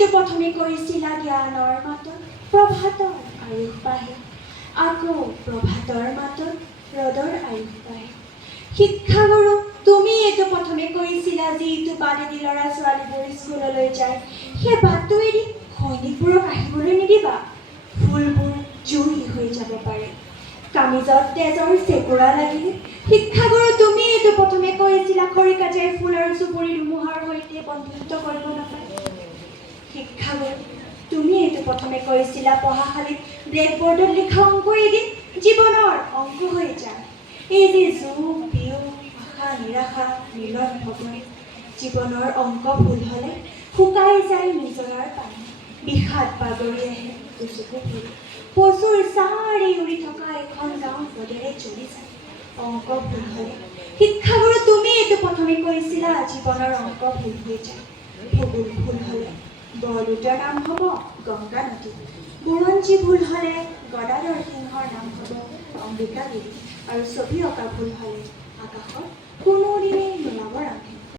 এইটো প্ৰথমে কৰিছিলা জ্ঞানৰ মাতত প্ৰভাতৰ আয়ুস বাঢ়ে, আকৌ প্ৰভাতৰ মাতত ৰদৰ আয়ুস বাঢ়ে। শিক্ষাগুৰু তুমি এইটো প্ৰথমে কৰিছিলা যিটো বাটেদি ল'ৰা ছোৱালীবোৰ স্কুললৈ যায়, সেই বাটটো এৰি সৈনিকবোৰক আহিবলৈ নিদিবা। ফুলবোৰ জুই হৈ যাব পাৰে, কামিজত তেজৰ চেকুৰা লাগিলে। শিক্ষাগুৰু তুমি এইটো প্ৰথমে কৰিছিলা খৰিকাজাই ফুল আৰু চুবুৰী ধুমুহাৰ সৈতে বন্ধুত্ব কৰিব নাপায়। শিক্ষাগুৰু তুমি এইটো প্ৰথমে কৰিছিলা পঢ়াশালীত ব্লেকবৰ্ডত লিখা অংক এদিন জীৱনৰ অংক হৈ যায়। এই যে যোগ বিয়োগ আশা নিৰাশা মিলন ভগন, জীৱনৰ অংক ভুল হ'লে শুকাই যায় নিজৰাৰ পানী, বিষাদ বাগৰি আহে দুচকু ফুল, কচুৰ চাৰি উৰি থকা এখন গাঁও বদেৰে চলি যায় অংক ভুল হ'লে। শিক্ষাগুৰু তুমি এইটো প্ৰথমে কৰিছিলা জীৱনৰ অংক ভুল হৈ যায়। ভূগোল ভুল হ'লে বৰলুইতৰ নাম হ'ব গংগা নদী, বুৰঞ্জী ভুল হ'লে গদাধৰ সিংহৰ নাম হ'ব অম্বিকাগিৰি, আৰু ছবি অঁকা ভুল হ'লে আকাশত কোনোদিনেই নোলাব ৰান্ধি।